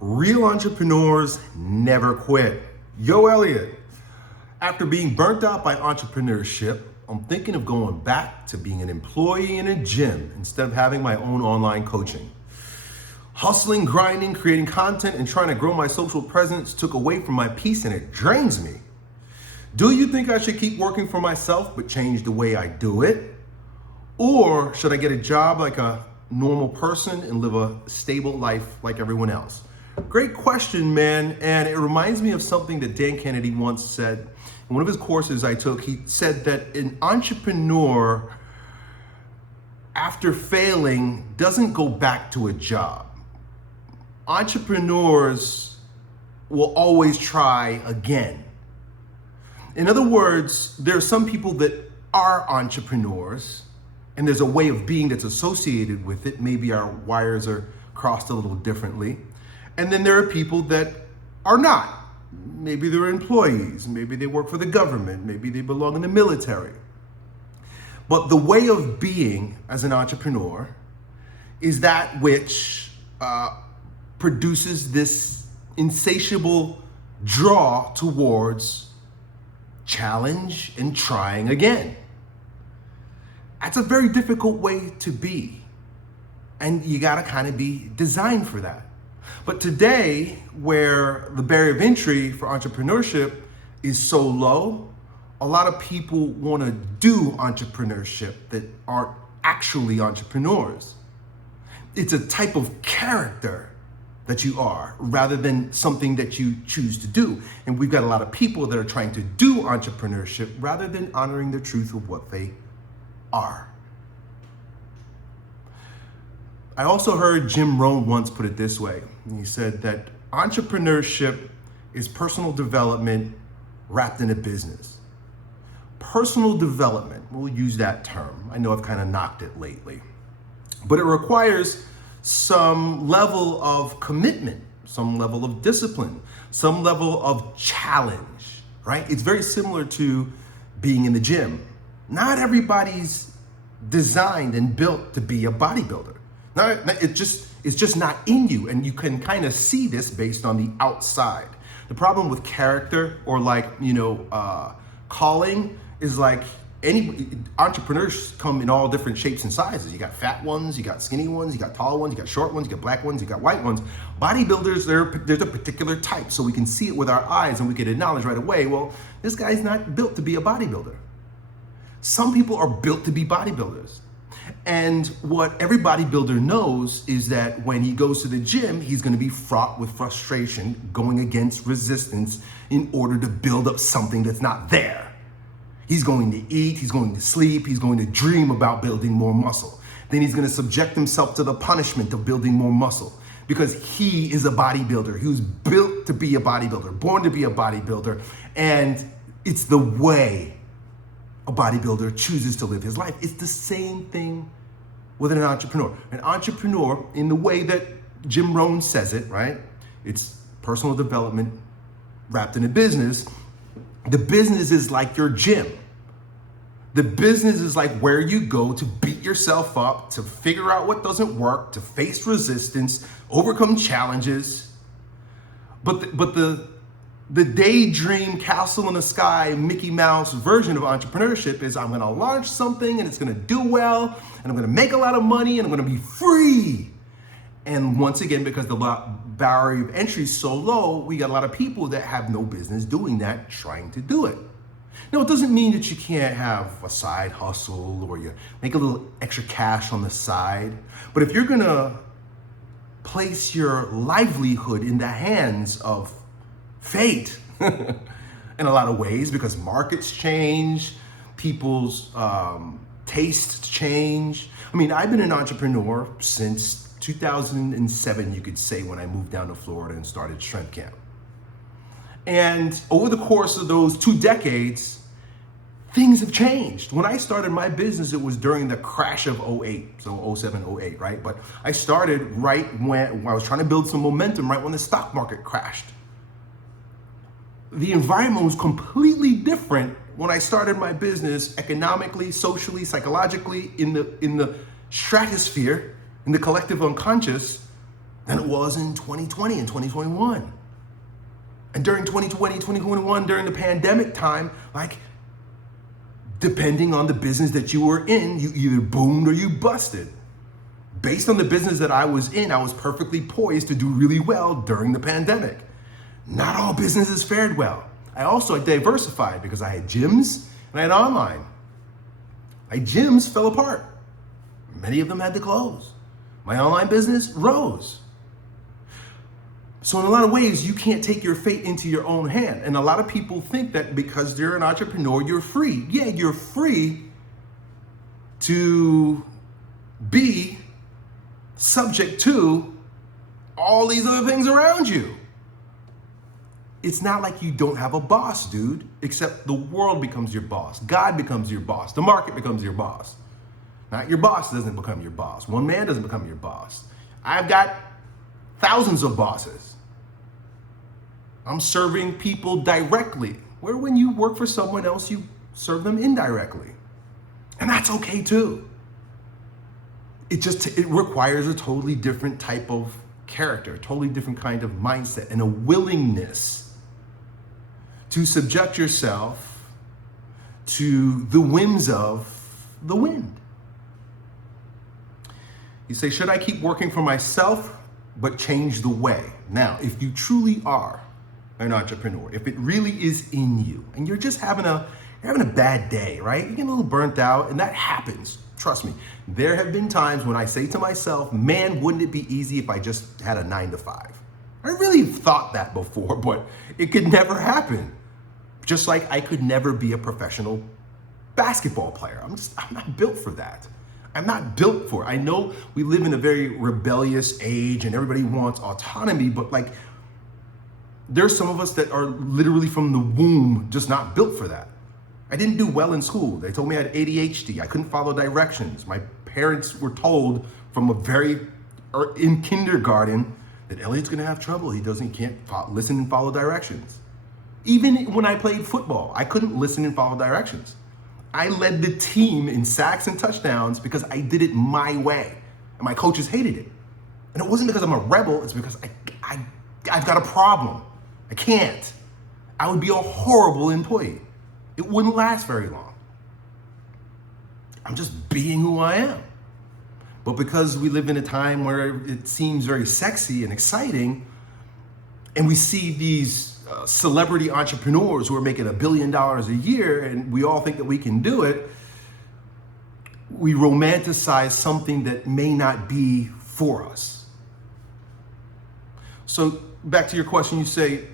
Real entrepreneurs never quit. Yo, Elliott. After being burnt out by entrepreneurship, I'm thinking of going back to being an employee in a gym instead of having my own online coaching. Hustling, grinding, creating content, and trying to grow my social presence took away from my peace and it drains me. Do you think I should keep working for myself but change the way I do it? Or should I get a job like a normal person and live a stable life like everyone else? Great question, man. And it reminds me of something that Dan Kennedy once said. In one of his courses I took, he said that an entrepreneur, after failing, doesn't go back to a job. Entrepreneurs will always try again. In other words, there are some people that are entrepreneurs, and there's a way of being that's associated with it. Maybe our wires are crossed a little differently. And then there are people that are not. Maybe they're employees, maybe they work for the government, maybe they belong in the military. But the way of being as an entrepreneur is that which produces this insatiable draw towards challenge and trying again. That's a very difficult way to be. And you gotta kind of be designed for that. But today, where the barrier of entry for entrepreneurship is so low, a lot of people want to do entrepreneurship that aren't actually entrepreneurs. It's a type of character that you are rather than something that you choose to do. And we've got a lot of people that are trying to do entrepreneurship rather than honoring the truth of what they are. I also heard Jim Rohn once put it this way. He said that entrepreneurship is personal development wrapped in a business. Personal development, we'll use that term. I know I've kind of knocked it lately. But it requires some level of commitment, some level of discipline, some level of challenge, right? It's very similar to being in the gym. Not everybody's designed and built to be a bodybuilder. It's just not in you, and you can kind of see this based on the outside. The problem with character or calling is like any entrepreneurs come in all different shapes and sizes. You got fat ones, you got skinny ones, you got tall ones, you got short ones, you got black ones, you got white ones. Bodybuilders, there's a particular type, so we can see it with our eyes and we can acknowledge right away, well, this guy's not built to be a bodybuilder. Some people are built to be bodybuilders. And what every bodybuilder knows is that when he goes to the gym, he's going to be fraught with frustration, going against resistance in order to build up something that's not there. He's going to eat, he's going to sleep, he's going to dream about building more muscle. Then he's going to subject himself to the punishment of building more muscle because he is a bodybuilder. He was built to be a bodybuilder, born to be a bodybuilder, and it's the way a bodybuilder chooses to live his life. It's the same thing with an entrepreneur. An entrepreneur, in the way that Jim Rohn says it, right? It's personal development wrapped in a business. The business is like your gym. The business is like where you go to beat yourself up, to figure out what doesn't work, to face resistance, overcome challenges. But the daydream castle in the sky Mickey Mouse version of entrepreneurship is I'm gonna launch something and it's gonna do well and I'm gonna make a lot of money and I'm gonna be free. And once again, because the barrier of entry is so low, we got a lot of people that have no business doing that, trying to do it. Now, it doesn't mean that you can't have a side hustle or you make a little extra cash on the side. But if you're gonna place your livelihood in the hands of fate in a lot of ways, because markets change, people's tastes change. I mean, I've been an entrepreneur since 2007, you could say, when I moved down to Florida and started Shrimp Camp. And over the course of those 2 decades, things have changed. When I started my business, it was during the crash of '08, so '07, '08, right? But I started right when I was trying to build some momentum, right when the stock market crashed. The environment was completely different when I started my business economically, socially, psychologically, in the stratosphere, in the collective unconscious, than it was in 2020 and 2021. And during 2020, 2021, during the pandemic time, like, depending on the business that you were in, you either boomed or you busted. Based on the business that I was in, I was perfectly poised to do really well during the pandemic. Not all businesses fared well. I also diversified because I had gyms and I had online. My gyms fell apart. Many of them had to close. My online business rose. So in a lot of ways, you can't take your fate into your own hand. And a lot of people think that because you're an entrepreneur, you're free. Yeah, you're free to be subject to all these other things around you. It's not like you don't have a boss, dude, except the world becomes your boss. God becomes your boss. The market becomes your boss. Not your boss doesn't become your boss. One man doesn't become your boss. I've got thousands of bosses. I'm serving people directly, where when you work for someone else, you serve them indirectly. And that's okay too. It requires a totally different type of character, a totally different kind of mindset, and a willingness to subject yourself to the whims of the wind. You say, should I keep working for myself but change the way? Now, if you truly are an entrepreneur, if it really is in you, and you're just having a bad day, right? You're getting a little burnt out, and that happens. Trust me. There have been times when I say to myself, man, wouldn't it be easy if I just had a 9-to-5? I really thought that before, but it could never happen. Just like I could never be a professional basketball player. I'm not built for that. I'm not built for it. I know we live in a very rebellious age and everybody wants autonomy, but like, there's some of us that are literally from the womb just not built for that. I didn't do well in school. They told me I had ADHD. I couldn't follow directions. My parents were told in kindergarten that Elliott's gonna have trouble. He can't listen and follow directions. Even when I played football, I couldn't listen and follow directions. I led the team in sacks and touchdowns because I did it my way. And my coaches hated it. And it wasn't because I'm a rebel, it's because I've got a problem. I can't. I would be a horrible employee. It wouldn't last very long. I'm just being who I am. But because we live in a time where it seems very sexy and exciting, and we see these celebrity entrepreneurs who are making $1 billion a year, and we all think that we can do it, we romanticize something that may not be for us. So back to your question, you say,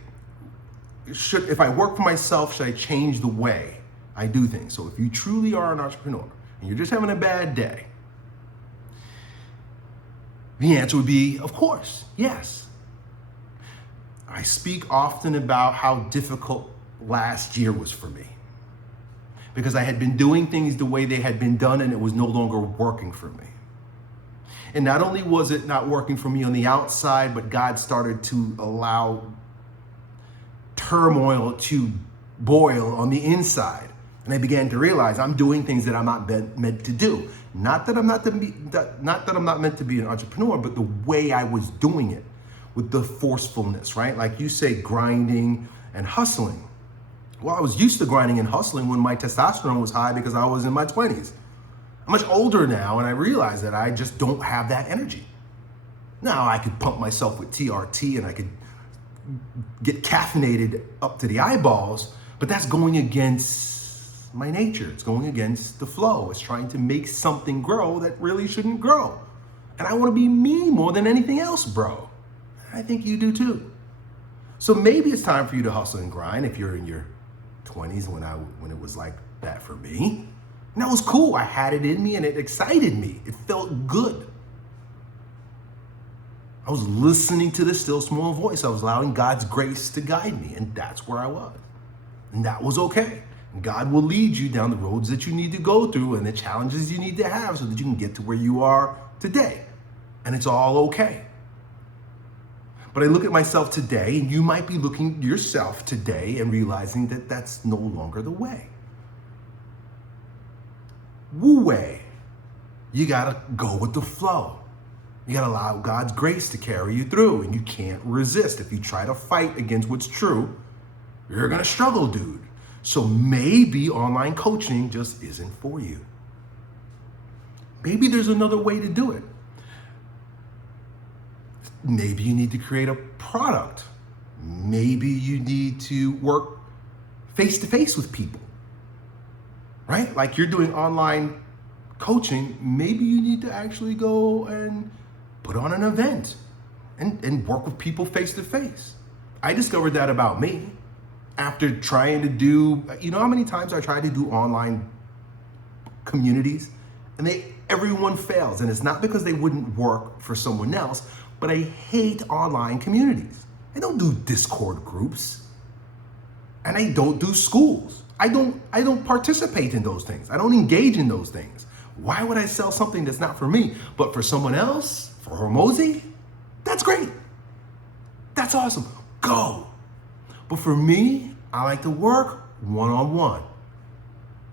if I work for myself, should I change the way I do things? So if you truly are an entrepreneur and you're just having a bad day, the answer would be, of course, yes. I speak often about how difficult last year was for me because I had been doing things the way they had been done and it was no longer working for me. And not only was it not working for me on the outside, but God started to allow turmoil to boil on the inside. And I began to realize I'm doing things that I'm not meant to do. Not that I'm not meant to be an entrepreneur, but the way I was doing it with the forcefulness, right? Like you say, grinding and hustling. Well, I was used to grinding and hustling when my testosterone was high because I was in my 20s. I'm much older now, and I realize that I just don't have that energy. Now, I could pump myself with TRT and I could get caffeinated up to the eyeballs, but that's going against my nature. It's going against the flow. It's trying to make something grow that really shouldn't grow. And I want to be me more than anything else, bro. I think you do too. So maybe it's time for you to hustle and grind if you're in your 20s when it was like that for me. And that was cool. I had it in me and it excited me. It felt good. I was listening to the still small voice. I was allowing God's grace to guide me, and that's where I was. And that was okay. And God will lead you down the roads that you need to go through and the challenges you need to have so that you can get to where you are today. And it's all okay. But I look at myself today, and you might be looking at yourself today and realizing that that's no longer the way. Wu way. You gotta go with the flow. You got to allow God's grace to carry you through, and you can't resist. If you try to fight against what's true, you're going to struggle, dude. So maybe online coaching just isn't for you. Maybe there's another way to do it. Maybe you need to create a product. Maybe you need to work face-to-face with people, right? Like you're doing online coaching, maybe you need to actually go and put on an event and work with people face-to-face. I discovered that about me after trying to do, you know how many times I tried to do online communities and everyone fails. And it's not because they wouldn't work for someone else, but I hate online communities. I don't do Discord groups, and I don't do schools. I don't participate in those things. I don't engage in those things. Why would I sell something that's not for me? But for someone else, for Hormozy, that's great. That's awesome. Go. But for me, I like to work one-on-one.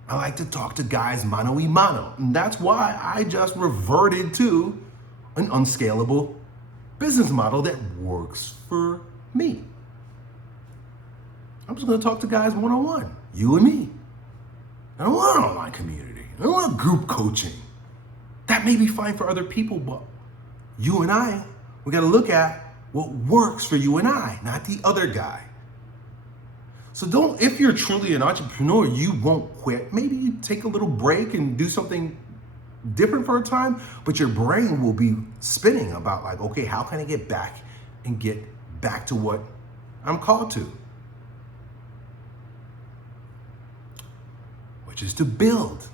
I like to talk to guys mano y mano. And that's why I just reverted to an unscalable business model that works for me. I'm just going to talk to guys one-on-one, you and me. I don't want an online community. I don't want group coaching. That may be fine for other people, but you and I, we got to look at what works for you and I, not the other guy. So if you're truly an entrepreneur, you won't quit. Maybe you take a little break and do something different for a time, but your brain will be spinning about like, okay, how can I get back to what I'm called to? Which is to build,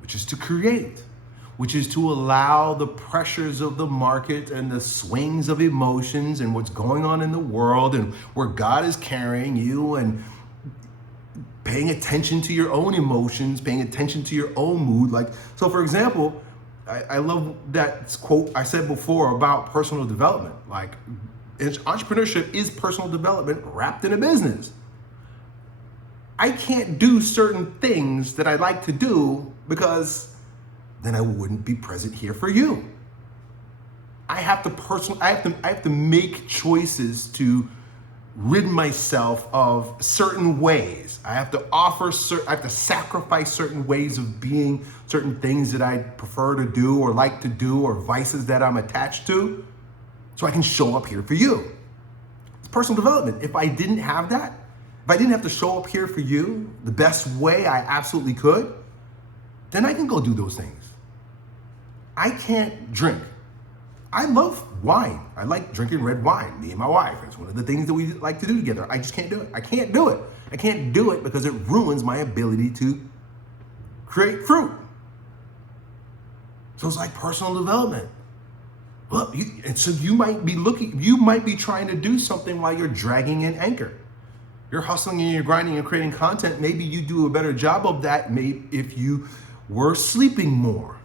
which is to create, which is to allow the pressures of the market and the swings of emotions and what's going on in the world and where God is carrying you and paying attention to your own emotions, paying attention to your own mood. Like, so for example, I love that quote I said before about personal development. Like, entrepreneurship is personal development wrapped in a business. I can't do certain things that I like to do because then I wouldn't be present here for you. I have to make choices to rid myself of certain ways. I have to sacrifice certain ways of being, certain things that I prefer to do or like to do or vices that I'm attached to, so I can show up here for you. It's personal development. If I didn't have that, if I didn't have to show up here for you the best way I absolutely could, then I can go do those things. I can't drink. I love wine. I like drinking red wine, me and my wife. It's one of the things that we like to do together. I just can't do it. I can't do it. I can't do it because it ruins my ability to create fruit. So it's like personal development. Well, you might be trying to do something while you're dragging an anchor. You're hustling and you're grinding and creating content. Maybe you do a better job of that if you were sleeping more.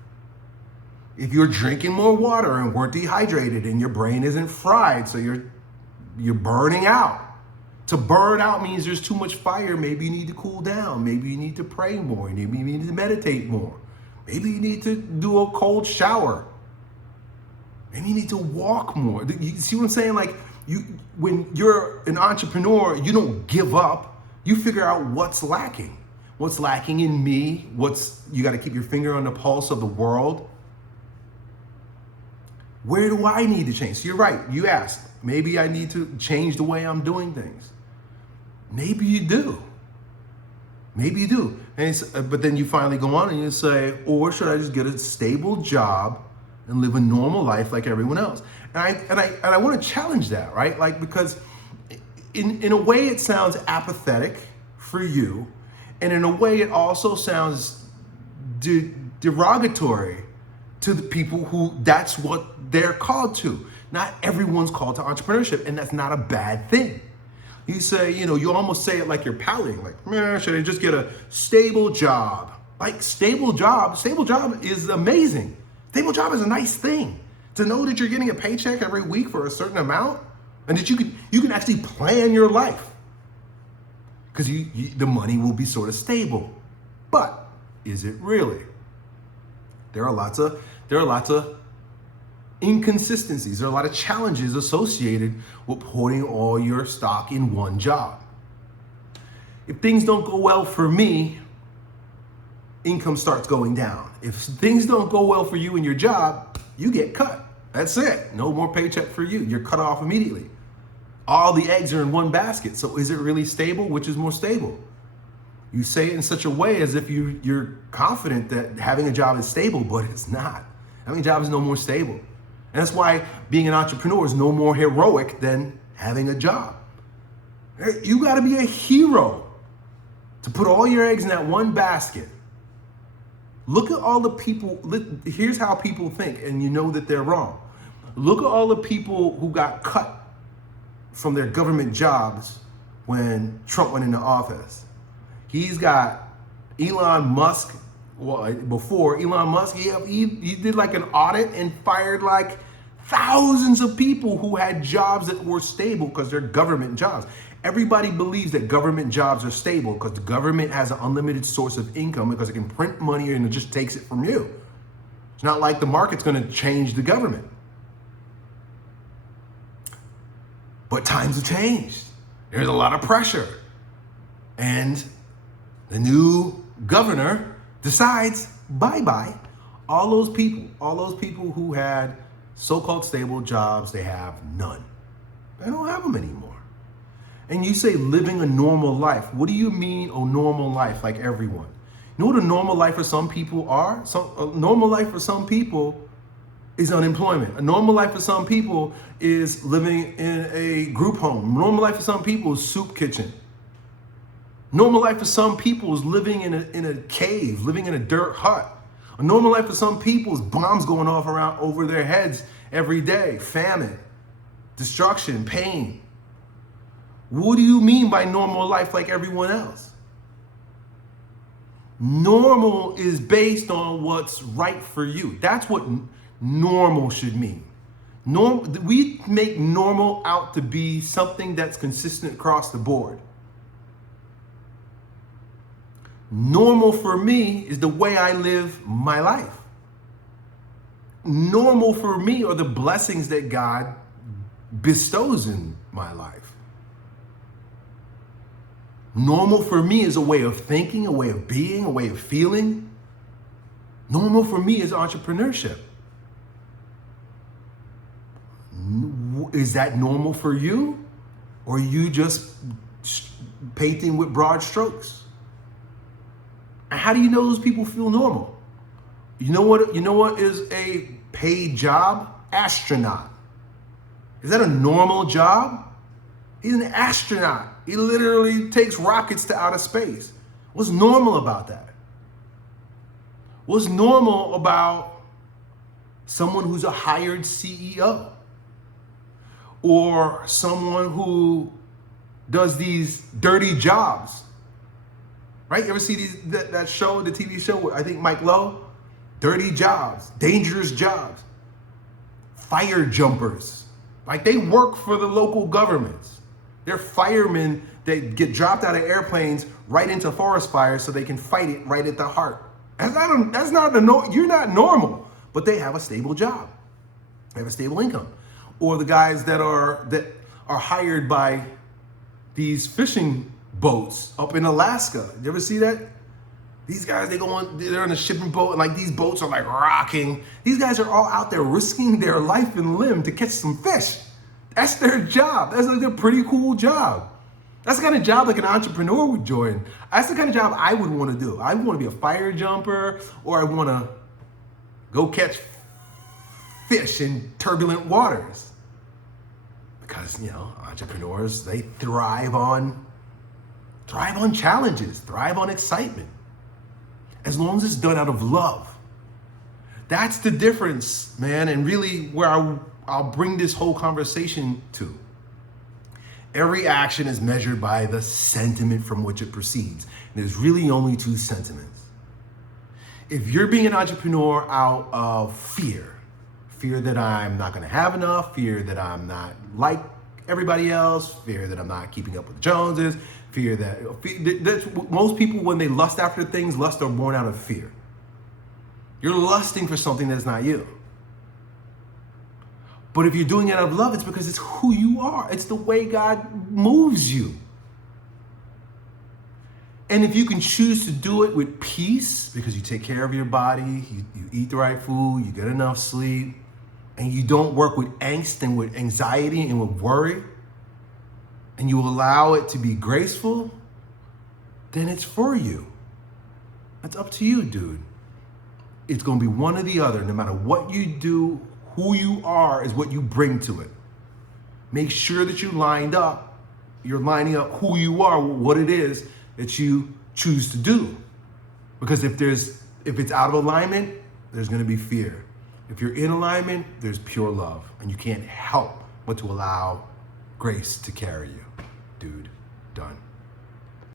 If you're drinking more water and weren't dehydrated and your brain isn't fried, so you're burning out. To burn out means there's too much fire. Maybe you need to cool down. Maybe you need to pray more. Maybe you need to meditate more. Maybe you need to do a cold shower. Maybe you need to walk more. You see what I'm saying? Like, when you're an entrepreneur, you don't give up. You figure out what's lacking. What's lacking in me? You got to keep your finger on the pulse of the world. Where do I need to change? So you're right. You asked, maybe I need to change the way I'm doing things. Maybe you do. Maybe you do. But then you finally go on and you say, or should I just get a stable job and live a normal life like everyone else? And I want to challenge that, right? Like, because in a way it sounds apathetic for you, and in a way it also sounds derogatory to the people who that's what they're called to. Not everyone's called to entrepreneurship, and that's not a bad thing. You say, you almost say it like you're pouting, like, man, should I just get a stable job? Like, stable job is amazing. Stable job is a nice thing. To know that you're getting a paycheck every week for a certain amount, and that you can actually plan your life, because the money will be sort of stable. But is it really? There are lots of inconsistencies. There are a lot of challenges associated with putting all your stock in one job. If things don't go well for me, income starts going down. If things don't go well for you in your job, you get cut. That's it. No more paycheck for you. You're cut off immediately. All the eggs are in one basket. So is it really stable? Which is more stable? You say it in such a way as if you're confident that having a job is stable, but it's not. Having a job is no more stable. And that's why being an entrepreneur is no more heroic than having a job. You got to be a hero to put all your eggs in that one basket. Look at all the people. Here's how people think, and you know that they're wrong. Look at all the people who got cut from their government jobs when Trump went into office. He's got Elon Musk. Well, before Elon Musk, he did like an audit and fired like thousands of people who had jobs that were stable because they're government jobs. Everybody believes that government jobs are stable because the government has an unlimited source of income because it can print money and it just takes it from you. It's not like the market's going to change the government. But times have changed. There's a lot of pressure. And the new governor decides, bye-bye, all those people who had so-called stable jobs, they have none. They don't have them anymore. And you say living a normal life. What do you mean a normal life like everyone? You know what a normal life for some people are? A normal life for some people is unemployment. A normal life for some people is living in a group home. A normal life for some people is soup kitchen. Normal life for some people is living in a cave, living in a dirt hut. A normal life for some people is bombs going off around over their heads every day, famine, destruction, pain. What do you mean by normal life like everyone else? Normal is based on what's right for you. That's what normal should mean. We make normal out to be something that's consistent across the board. Normal for me is the way I live my life. Normal for me are the blessings that God bestows in my life. Normal for me is a way of thinking, a way of being, a way of feeling. Normal for me is entrepreneurship. Is that normal for you? Or are you just painting with broad strokes? And how do you know those people feel normal? You know what is a paid job? Astronaut. Is that a normal job? He's an astronaut. He literally takes rockets to outer space. What's normal about that? What's normal about someone who's a hired CEO? Or someone who does these dirty jobs? Right? You ever see that show, the TV show with, I think, Mike Lowe? Dirty jobs, dangerous jobs, fire jumpers. Like they work for the local governments. They're firemen that get dropped out of airplanes right into forest fires so they can fight it right at the heart. You're not normal, but they have a stable job. They have a stable income. Or the guys that are hired by these fishing boats up in Alaska. You ever see that? These guys, they're in a shipping boat and like these boats are like rocking. These guys are all out there risking their life and limb to catch some fish. That's their job. That's like a pretty cool job. That's the kind of job like an entrepreneur would join. That's the kind of job I would want to do. I want to be a fire jumper, or I want to go catch fish in turbulent waters. Because, entrepreneurs, they thrive on challenges, thrive on excitement, as long as it's done out of love. That's the difference, man, and really where I'll bring this whole conversation to. Every action is measured by the sentiment from which it proceeds. And there's really only two sentiments. If you're being an entrepreneur out of fear that I'm not going to have enough, fear that I'm not like everybody else, fear that I'm not keeping up with the Joneses, fear that most people, when they lust after things, lust are born out of fear. You're lusting for something that's not you. But if you're doing it out of love, it's because it's who you are. It's the way God moves you. And if you can choose to do it with peace, because you take care of your body, you eat the right food, you get enough sleep, and you don't work with angst and with anxiety and with worry, and you allow it to be graceful, then it's for you. That's up to you, dude. It's going to be one or the other. No matter what you do, who you are is what you bring to it. Make sure that you're lining up who you are, what it is that you choose to do. Because if it's out of alignment, there's going to be fear. If you're in alignment, there's pure love. And you can't help but to allow grace to carry you. Dude, done.